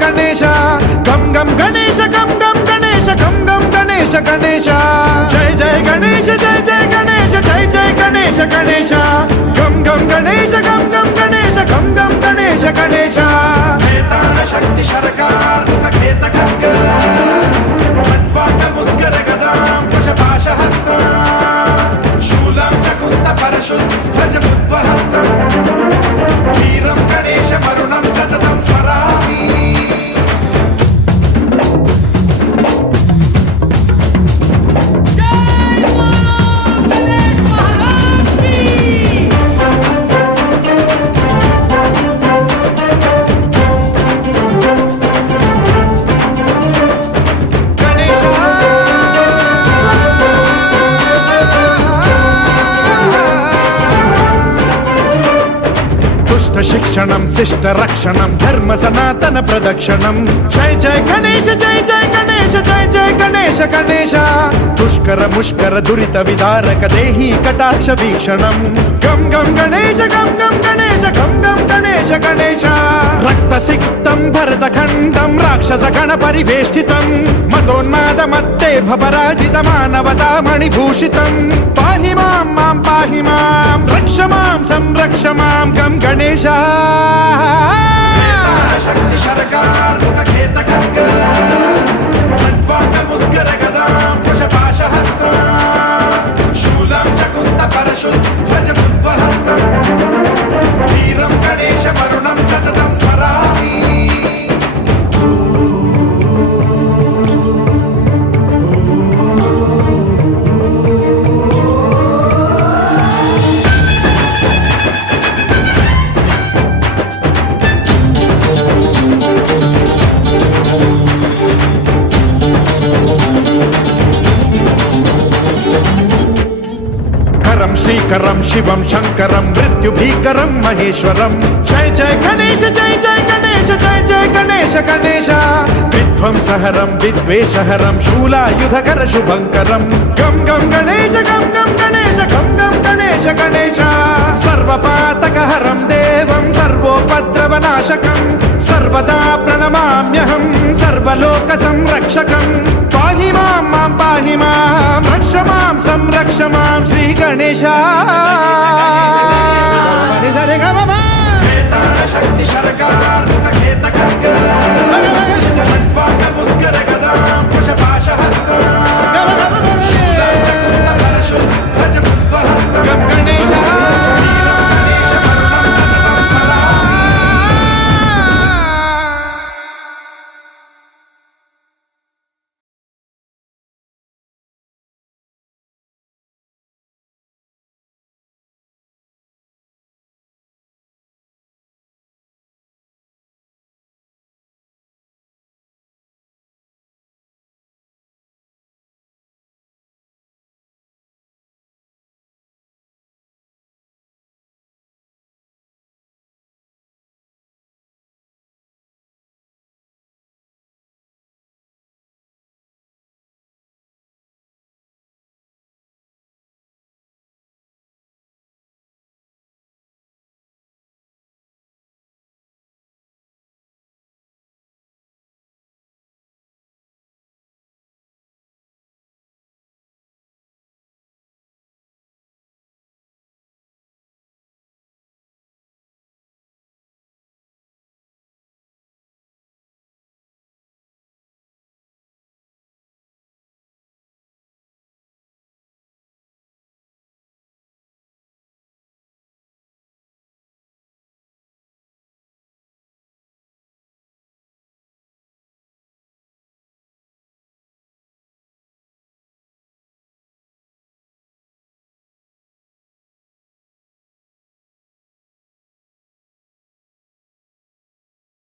गणेश गम गम गणेश गम गम गणेश गम गम गणेश गणेश जय जय गणेश जय जय गणेश जय जय गणेश गणेश गम गम गणेश गम गम गणेश गम गम गणेश गणेश वेतान शक्ति सरकार खेत खड्ग खट्वाट मुद्गर गदां कुशपाशहस्तं शूलं च कुन्त परशुध्वज मुद्वहस्तं वीरं गणेश वरुणं सततं स्मरामि शिक्षणं शिष्ट रक्षणं धर्म सनातन प्रदक्षिणं जय जय गणेश जय जय गणेश जय जय गणेश गणेश दुष्कर मुष्कर दुरित विदारक देहि कटाक्ष वीक्षणं गम गम गणेश गम गम गणेश गम गम गणेश गणेश रक्त सिक्तं भरतखण्डं राक्षस गण परिवेष्टितं मदोन्माद मत्ते भपराजित मानवता मणिभूषितं पाहि मां मां पाहि मां रक्ष मां संरक्ष मां गम गणेश शक्ति सरकार खेत खड्ग खट्वाट मुद्गर गदां कुशपाशहस्तं शूलं च कुन्त परशुध्वज मुद्वहस्तं वीरं गणेश वरुणं सततं स्मरामि श्रीकरं शिवं शंकरं मृत्युभीकरं महेश्वरं जय जय गणेश जय जय गणेश जय जय गणेश गणेश विध्वंसहरं विद्वेषहरं शूलायुधकर शुभंकरं गम गम गणेश गम गम गणेश गम गम गणेश गणेश सर्वपातकहरं देवं सर्वोपद्रवनाशकं सर्वदा प्रणमाम्यहं सर्वलोकसंरक्षकं पाहि मां मां पाहि मां रक्ष मां संरक्ष मां श्री गणेश शक्ति सरकार खेत खड्ग खट्वाट मुद्गर गदां